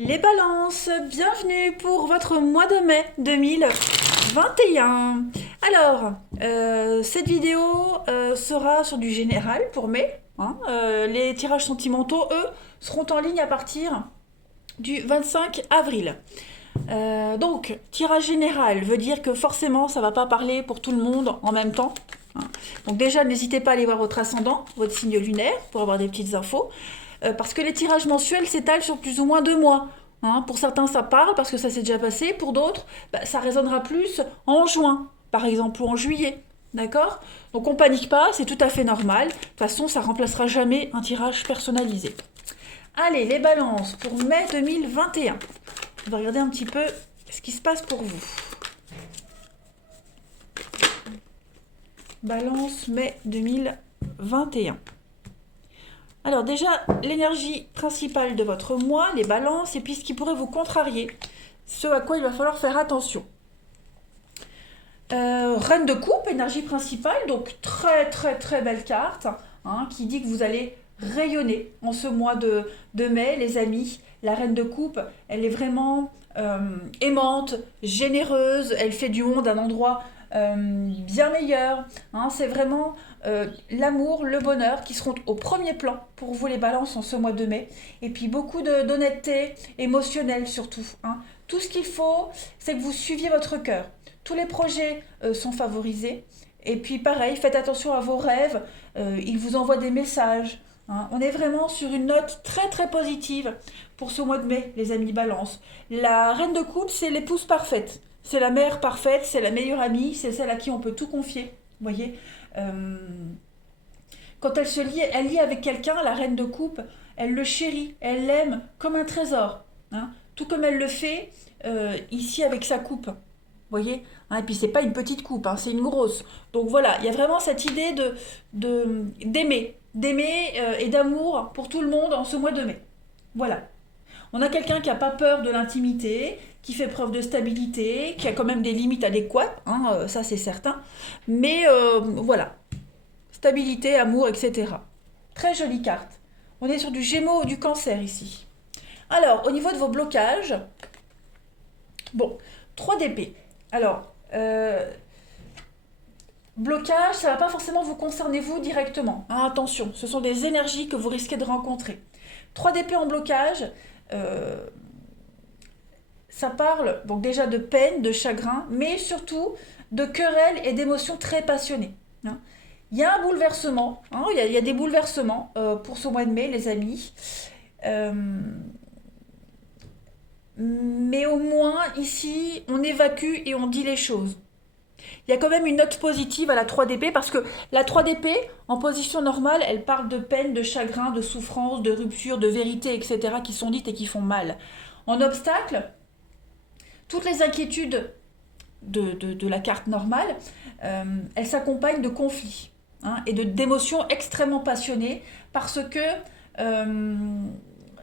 Les balances, bienvenue pour votre mois de mai 2021. Alors, cette vidéo sera sur du général pour mai, hein. Les tirages sentimentaux, eux, seront en ligne à partir du 25 avril. Donc, tirage général veut dire que forcément, ça ne va pas parler pour tout le monde en même temps, hein. Donc déjà, n'hésitez pas à aller voir votre ascendant, votre signe lunaire, pour avoir des petites infos. Parce que les tirages mensuels s'étalent sur plus ou moins 2 mois, hein. Pour certains, ça parle parce que ça s'est déjà passé. Pour d'autres, ça résonnera plus en juin, par exemple, ou en juillet. D'accord? Donc on panique pas, c'est tout à fait normal. De toute façon, ça remplacera jamais un tirage personnalisé. Allez, les balances pour mai 2021. On va regarder un petit peu ce qui se passe pour vous. Balance mai 2021. Alors déjà, l'énergie principale de votre mois, les balances, et puis ce qui pourrait vous contrarier, ce à quoi il va falloir faire attention. Reine de coupe, énergie principale, donc très très très belle carte, hein, qui dit que vous allez rayonner en ce mois de mai, les amis. La reine de coupe, elle est vraiment aimante, généreuse, elle fait du monde un endroit bien meilleur, hein. C'est vraiment l'amour, le bonheur qui seront au premier plan pour vous les balances en ce mois de mai. Et puis beaucoup d'honnêteté émotionnelle surtout, hein. Tout ce qu'il faut, c'est que vous suiviez votre cœur. Tous les projets sont favorisés. Et puis pareil, faites attention à vos rêves. Ils vous envoient des messages, hein. On est vraiment sur une note très très positive pour ce mois de mai, les amis balance. La reine de coupe, c'est l'épouse parfaite. C'est la mère parfaite, c'est la meilleure amie, c'est celle à qui on peut tout confier. Vous voyez. Euh, Quand elle lie avec quelqu'un, la reine de coupe, elle le chérit, elle l'aime comme un trésor, hein. Tout comme elle le fait ici avec sa coupe. Vous voyez, hein. Et puis c'est pas une petite coupe, hein, c'est une grosse. Donc voilà, il y a vraiment cette idée d'aimer et d'amour pour tout le monde en ce mois de mai. Voilà. On a quelqu'un qui n'a pas peur de l'intimité, qui fait preuve de stabilité, qui a quand même des limites adéquates, hein, ça c'est certain. Mais voilà, stabilité, amour, etc. Très jolie carte. On est sur du Gémeaux ou du Cancer ici. Alors, au niveau de vos blocages, bon, 3 d'épée. Alors, blocage, ça ne va pas forcément vous concerner vous directement, hein. Attention, ce sont des énergies que vous risquez de rencontrer. 3 d'épée en blocage, euh, ça parle donc déjà de peine, de chagrin, mais surtout de querelles et d'émotions très passionnées, hein. Il y a un bouleversement, hein, il y a des bouleversements pour ce mois de mai, les amis. Euh, mais au moins, ici, on évacue et on dit les choses. Il y a quand même une note positive à la 3DP parce que la 3DP, en position normale, elle parle de peine, de chagrin, de souffrance, de rupture, de vérité, etc. qui sont dites et qui font mal. En obstacle, toutes les inquiétudes de la carte normale, elles s'accompagnent de conflits, hein, et d'émotions extrêmement passionnées parce que euh,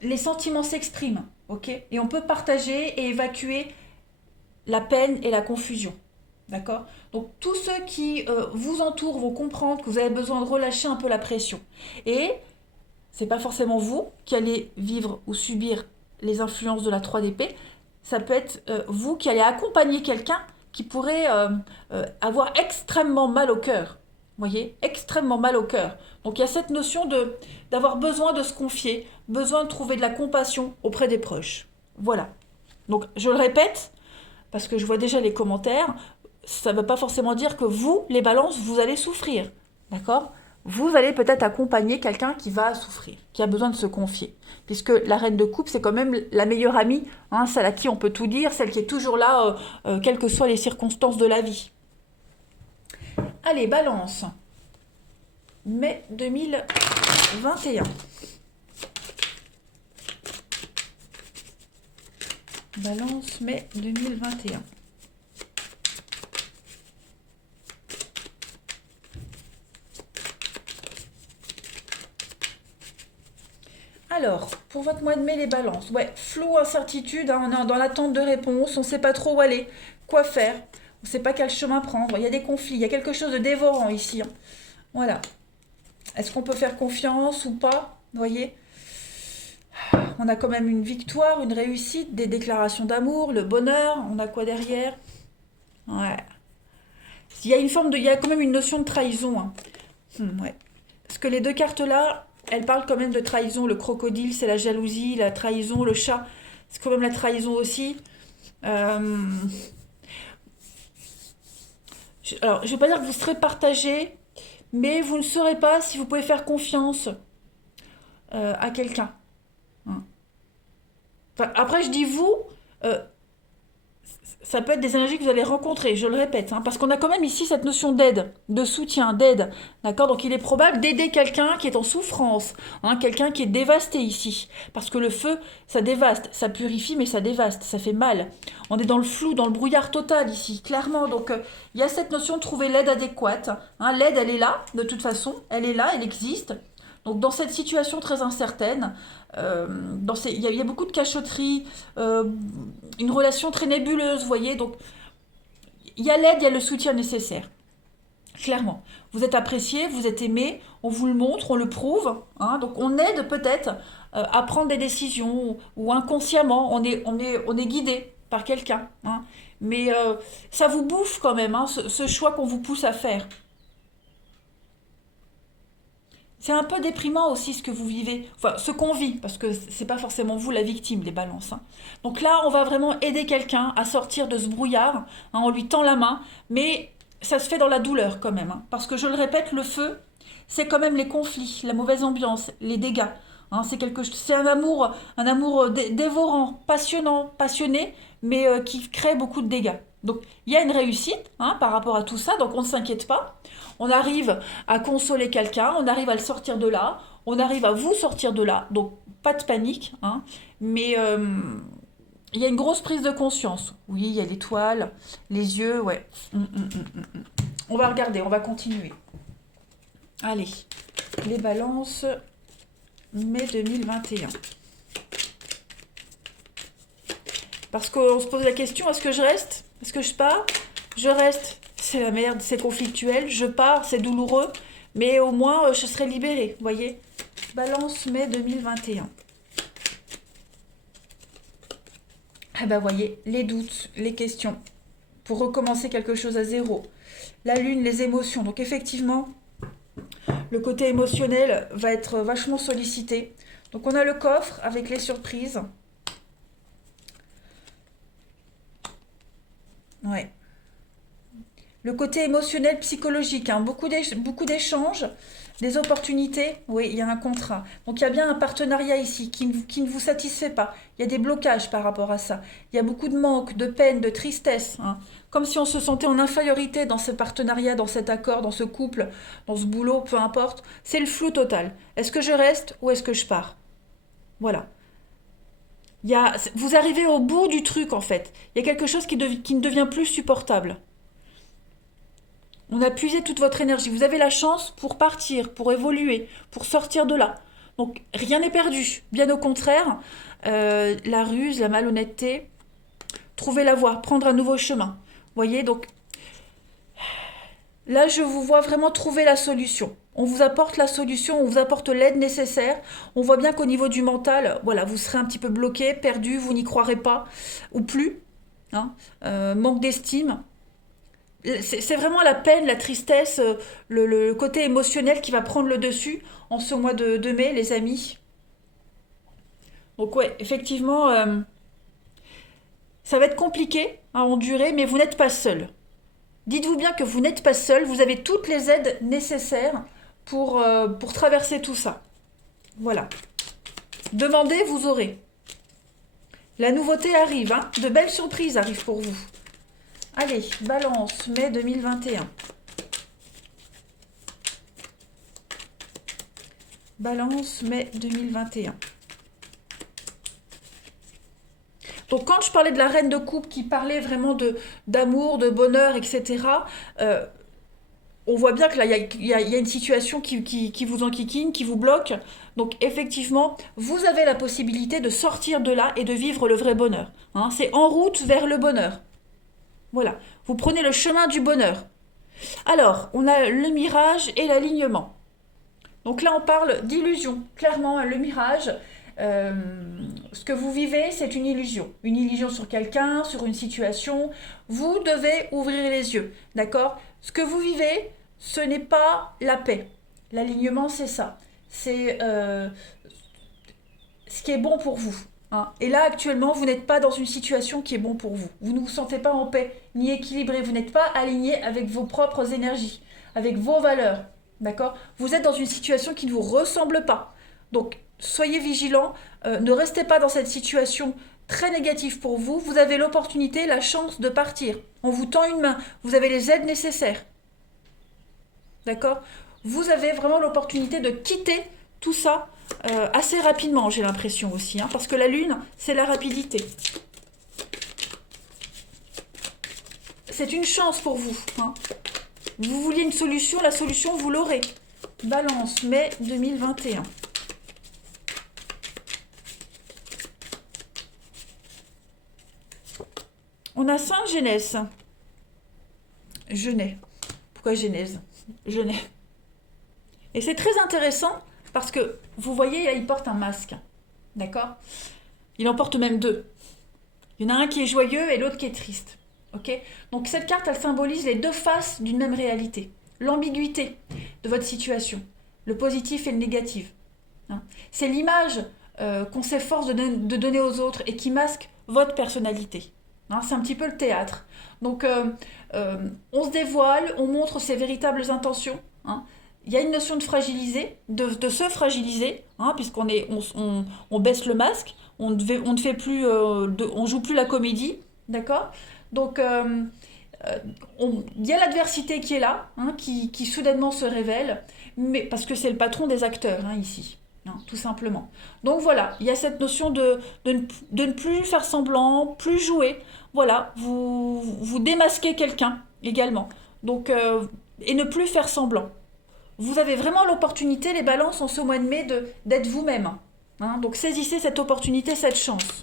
les sentiments s'expriment, ok. Et on peut partager et évacuer la peine et la confusion. D'accord. Donc tous ceux qui vous entourent vont comprendre que vous avez besoin de relâcher un peu la pression. Et c'est pas forcément vous qui allez vivre ou subir les influences de la 3DP. Ça peut être vous qui allez accompagner quelqu'un qui pourrait avoir extrêmement mal au cœur. Vous voyez, extrêmement mal au cœur. Donc il y a cette notion d'avoir besoin de se confier, besoin de trouver de la compassion auprès des proches. Voilà. Donc je le répète, parce que je vois déjà les commentaires, ça ne veut pas forcément dire que vous, les balances, vous allez souffrir. D'accord. Vous allez peut-être accompagner quelqu'un qui va souffrir, qui a besoin de se confier. Puisque la reine de coupe, c'est quand même la meilleure amie, hein, celle à qui on peut tout dire, celle qui est toujours là, quelles que soient les circonstances de la vie. Allez, balance. Mai 2021. Balance, mai 2021. Alors, pour votre mois de mai, les balances. Ouais, flou, incertitude, hein, on est dans l'attente de réponse, on ne sait pas trop où aller, quoi faire, on ne sait pas quel chemin prendre, il y a des conflits, il y a quelque chose de dévorant ici, hein. Voilà. Est-ce qu'on peut faire confiance ou pas? Vous voyez? on a quand même une victoire, une réussite, des déclarations d'amour, le bonheur. On a quoi derrière? Ouais. Il y a quand même une notion de trahison, hein. Ouais. Parce que les deux cartes là, elles parlent quand même de trahison. Le crocodile, c'est la jalousie, la trahison. Le chat, c'est quand même la trahison aussi. Euh, alors, je vais pas dire que vous serez partagé, mais vous ne saurez pas si vous pouvez faire confiance à quelqu'un, hein. Enfin, après, je dis vous, euh, ça peut être des énergies que vous allez rencontrer, je le répète, hein, parce qu'on a quand même ici cette notion d'aide, de soutien, d'aide, d'accord? Donc il est probable d'aider quelqu'un qui est en souffrance, hein, quelqu'un qui est dévasté ici, parce que le feu, ça dévaste, ça purifie, mais ça dévaste, ça fait mal. On est dans le flou, dans le brouillard total ici, clairement. Donc il y a cette notion de trouver l'aide adéquate, hein. L'aide, elle est là, de toute façon, elle est là, elle existe. Donc dans cette situation très incertaine, il y a beaucoup de cachotterie, euh, une relation très nébuleuse, vous voyez. Donc il y a l'aide, il y a le soutien nécessaire, clairement. Vous êtes apprécié, vous êtes aimé, on vous le montre, on le prouve, hein. Donc on aide peut-être à prendre des décisions ou inconsciemment, on est guidé par quelqu'un, hein. Mais ça vous bouffe quand même, hein, ce choix qu'on vous pousse à faire. C'est un peu déprimant aussi ce que vous vivez, enfin ce qu'on vit, parce que c'est pas forcément vous la victime, les balances, hein. Donc là, on va vraiment aider quelqu'un à sortir de ce brouillard, hein, on lui tend la main, mais ça se fait dans la douleur quand même, hein, parce que je le répète, le feu, c'est quand même les conflits, la mauvaise ambiance, les dégâts, hein. C'est un amour dévorant, passionnant, passionné, mais qui crée beaucoup de dégâts. Donc il y a une réussite, hein, par rapport à tout ça, donc on ne s'inquiète pas. On arrive à consoler quelqu'un, on arrive à le sortir de là, on arrive à vous sortir de là, donc pas de panique, hein, mais il y a une grosse prise de conscience. Oui, il y a l'étoile, les yeux, ouais. On va regarder, on va continuer. Allez, les balances, mai 2021. Parce qu'on se pose la question, est-ce que je reste? Est-ce que je pars? Je reste, c'est la merde, c'est conflictuel. Je pars, c'est douloureux. Mais au moins, je serai libérée, vous voyez. Balance, mai 2021. Ah bah voyez, les doutes, les questions. Pour recommencer quelque chose à zéro. La lune, les émotions. Donc effectivement, le côté émotionnel va être vachement sollicité. Donc on a le coffre avec les surprises. Ouais. Le côté émotionnel, psychologique, hein, beaucoup d'échanges, des opportunités. Oui, il y a un contrat. Donc il y a bien un partenariat ici qui ne vous satisfait pas. Il y a des blocages par rapport à ça. Il y a beaucoup de manque, de peine, de tristesse, hein. Comme si on se sentait en infériorité dans ce partenariat, dans cet accord, dans ce couple, dans ce boulot, peu importe. C'est le flou total. Est-ce que je reste ou est-ce que je pars? Voilà. Vous arrivez au bout du truc en fait. Il y a quelque chose qui ne devient plus supportable. On a puisé toute votre énergie. Vous avez la chance pour partir, pour évoluer, pour sortir de là. Donc rien n'est perdu. Bien au contraire, la ruse, la malhonnêteté, trouver la voie, prendre un nouveau chemin. Vous voyez, donc là, je vous vois vraiment trouver la solution. On vous apporte la solution, on vous apporte l'aide nécessaire. On voit bien qu'au niveau du mental, voilà, vous serez un petit peu bloqué, perdu, vous n'y croirez pas, ou plus, hein. Manque d'estime. C'est vraiment la peine, la tristesse, le côté émotionnel qui va prendre le dessus en ce mois de mai, les amis. Donc ouais, effectivement, ça va être compliqué à endurer, mais vous n'êtes pas seul. Dites-vous bien que vous n'êtes pas seul, vous avez toutes les aides nécessaires pour traverser tout ça. Voilà. Demandez, vous aurez. La nouveauté arrive, hein. De belles surprises arrivent pour vous. Allez, balance, mai 2021. Balance, mai 2021. Donc quand je parlais de la reine de coupe qui parlait vraiment d'amour, de bonheur, etc., on voit bien que là, il y a une situation qui vous enquiquine, qui vous bloque. Donc effectivement, vous avez la possibilité de sortir de là et de vivre le vrai bonheur, hein. C'est en route vers le bonheur. Voilà, vous prenez le chemin du bonheur. Alors, on a le mirage et l'alignement. Donc là, on parle d'illusion. Clairement, le mirage, Euh, ce que vous vivez, c'est une illusion. Une illusion sur quelqu'un, sur une situation. Vous devez ouvrir les yeux, d'accord? Ce que vous vivez, ce n'est pas la paix. L'alignement, c'est ça. C'est ce qui est bon pour vous. Hein. Et là, actuellement, vous n'êtes pas dans une situation qui est bon pour vous. Vous ne vous sentez pas en paix, ni équilibré. Vous n'êtes pas aligné avec vos propres énergies, avec vos valeurs. D'accord? Vous êtes dans une situation qui ne vous ressemble pas. Donc, soyez vigilants. Ne restez pas dans cette situation très négative pour vous. Vous avez l'opportunité, la chance de partir. On vous tend une main. Vous avez les aides nécessaires. D'accord? Vous avez vraiment l'opportunité de quitter tout ça assez rapidement, j'ai l'impression aussi, hein, parce que la lune, c'est la rapidité. C'est une chance pour vous. Hein. Vous vouliez une solution, la solution, vous l'aurez. Balance, mai 2021. On a Sainte Genèse. Genèse. Pourquoi Genèse? Genèse. Et c'est très intéressant parce que, vous voyez, là, il porte un masque. D'accord? Il en porte même deux. Il y en a un qui est joyeux et l'autre qui est triste. Ok? Donc cette carte, elle symbolise les deux faces d'une même réalité. L'ambiguïté de votre situation. Le positif et le négatif. Hein? C'est l'image qu'on s'efforce de donner aux autres et qui masque votre personnalité. Hein? C'est un petit peu le théâtre. Donc on se dévoile, on montre ses véritables intentions. Hein? Il y a une notion de fragiliser, de se fragiliser, hein, puisqu'on on baisse le masque, on ne fait plus, on joue plus la comédie, d'accord? Donc, il y a l'adversité qui est là, hein, qui soudainement se révèle, mais parce que c'est le patron des acteurs, hein, ici, hein, tout simplement. Donc voilà, il y a cette notion de ne plus faire semblant, plus jouer, voilà, vous démasquez quelqu'un également, donc, et ne plus faire semblant. Vous avez vraiment l'opportunité, les balances, en ce mois de mai, d'être vous-même. Hein, donc saisissez cette opportunité, cette chance.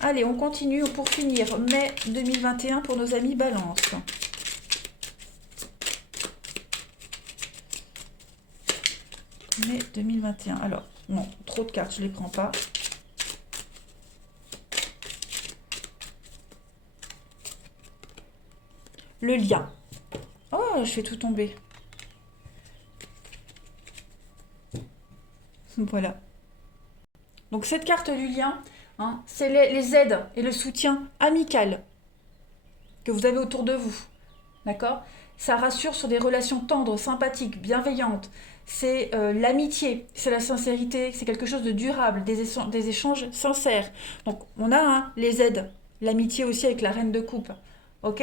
Allez, on continue pour finir. Mai 2021 pour nos amis balance. Mai 2021. Alors, non, trop de cartes, je ne les prends pas. Le lien. Oh, je fais tout tomber. Voilà. Donc cette carte du lien, hein, c'est les aides et le soutien amical que vous avez autour de vous. D'accord? Ça rassure sur des relations tendres, sympathiques, bienveillantes. C'est l'amitié, c'est la sincérité, c'est quelque chose de durable, des échanges sincères. Donc on a hein, les aides, l'amitié aussi avec la reine de coupe. Ok?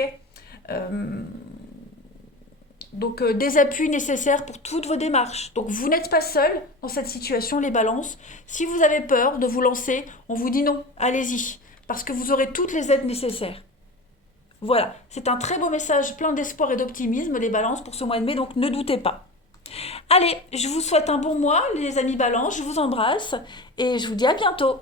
Donc des appuis nécessaires pour toutes vos démarches. Donc vous n'êtes pas seul dans cette situation, les balances. Si vous avez peur de vous lancer, on vous dit non, allez-y, parce que vous aurez toutes les aides nécessaires. Voilà, c'est un très beau message plein d'espoir et d'optimisme, les balances, pour ce mois de mai, donc ne doutez pas. Allez, je vous souhaite un bon mois, les amis balances, je vous embrasse et je vous dis à bientôt.